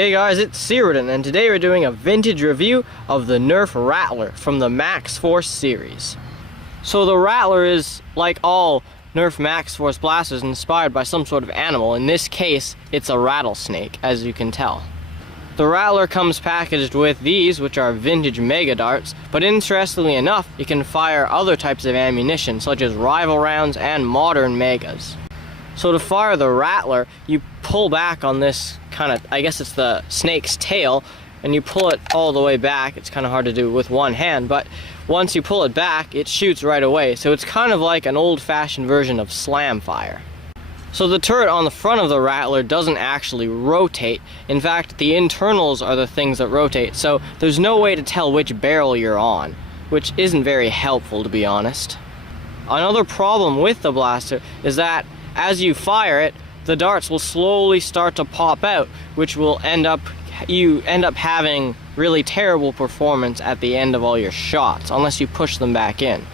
Hey guys, it's Cyrudin, and today we're doing a vintage review of the Nerf Rattler from the Max Force series. So the Rattler is, like all Nerf Max Force blasters, inspired by some sort of animal. In this case, it's a rattlesnake, as you can tell. The Rattler comes packaged with these, which are vintage mega darts, but interestingly enough, you can fire other types of ammunition, such as rival rounds and modern megas. So to fire the Rattler, you pull back on this kind of, I guess it's the snake's tail, and you pull it all the way back. It's kind of hard to do with one hand, but once you pull it back, it shoots right away. So it's kind of like an old-fashioned version of slam fire. So the turret on the front of the Rattler doesn't actually rotate. In fact, the internals are the things that rotate, so there's no way to tell which barrel you're on, which isn't very helpful, to be honest. Another problem with the blaster is that as you fire it, the darts will slowly start to pop out, which will you end up having really terrible performance at the end of all your shots, unless you push them back in.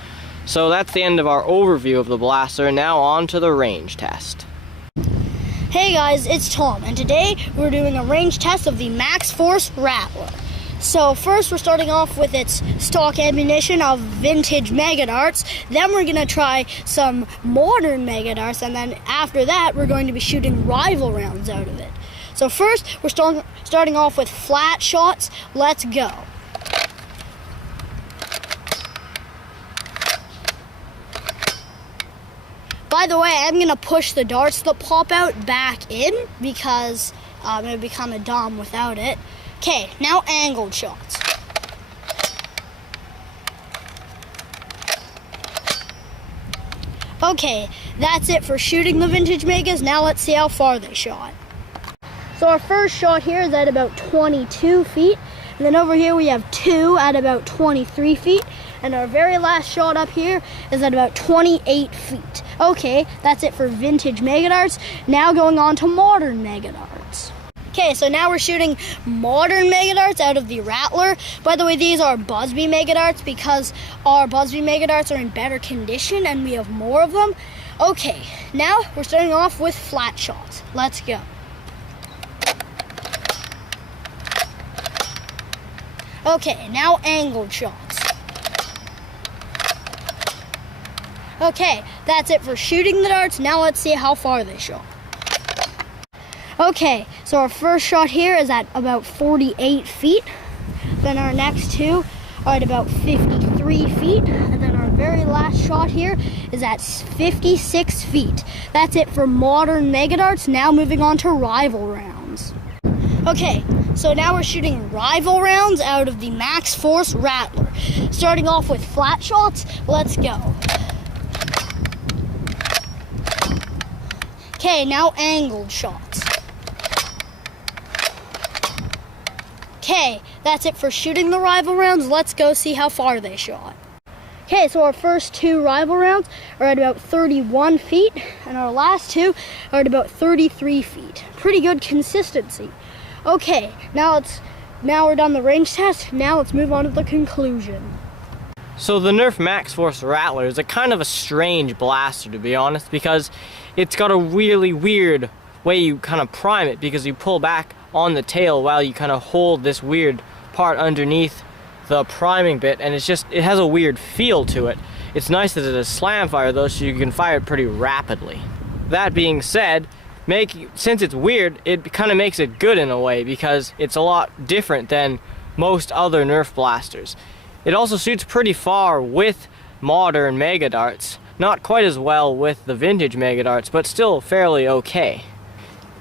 So that's the end of our overview of the blaster. Now on to the range test. Hey guys, it's Tom, and today we're doing a range test of the Max Force Rattler. So first we're starting off with its stock ammunition of vintage mega darts, then we're going to try some modern mega darts, and then after that we're going to be shooting rival rounds out of it. So first we're starting off with flat shots. Let's go. By the way, I'm going to push the darts that pop out back in because it would be kind of dumb without it. Okay, now angled shots. Okay, that's it for shooting the vintage megas. Now let's see how far they shot. So our first shot here is at about 22 feet. And then over here we have two at about 23 feet. And our very last shot up here is at about 28 feet. Okay, that's it for vintage mega darts. Now going on to modern mega darts. Okay, so now we're shooting modern mega darts out of the Rattler. By the way, these are Busby mega darts because our Busby mega darts are in better condition and we have more of them. Okay, now we're starting off with flat shots. Let's go. Okay, now angled shots. Okay, that's it for shooting the darts. Now let's see how far they shot. Okay, so our first shot here is at about 48 feet. Then our next two are at about 53 feet. And then our very last shot here is at 56 feet. That's it for modern mega darts. Now moving on to rival rounds. Okay, so now we're shooting rival rounds out of the Max Force Rattler. Starting off with flat shots, let's go. Okay, now angled shots. Okay, that's it for shooting the rival rounds. Let's go see how far they shot. Okay, so our first two rival rounds are at about 31 feet, and our last two are at about 33 feet. Pretty good consistency. Okay, now we're done the range test. Now let's move on to the conclusion. So the Nerf Max Force Rattler is a kind of a strange blaster, to be honest, because it's got a really weird way you kind of prime it, because you pull back on the tail while you kind of hold this weird part underneath the priming bit, and it has a weird feel to it. It's nice that it is slam fire though, so you can fire it pretty rapidly. That being said, since it's weird, it kind of makes it good in a way, because it's a lot different than most other Nerf blasters. It also shoots pretty far with modern mega darts. Not quite as well with the vintage mega darts, but still fairly okay.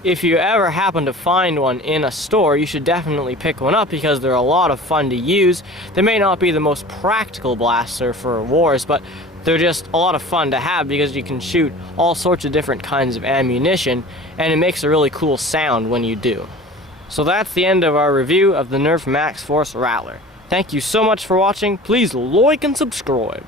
If you ever happen to find one in a store, you should definitely pick one up because they're a lot of fun to use. They may not be the most practical blaster for wars, but they're just a lot of fun to have because you can shoot all sorts of different kinds of ammunition, and it makes a really cool sound when you do. So that's the end of our review of the Nerf Max Force Rattler. Thank you so much for watching. Please like and subscribe.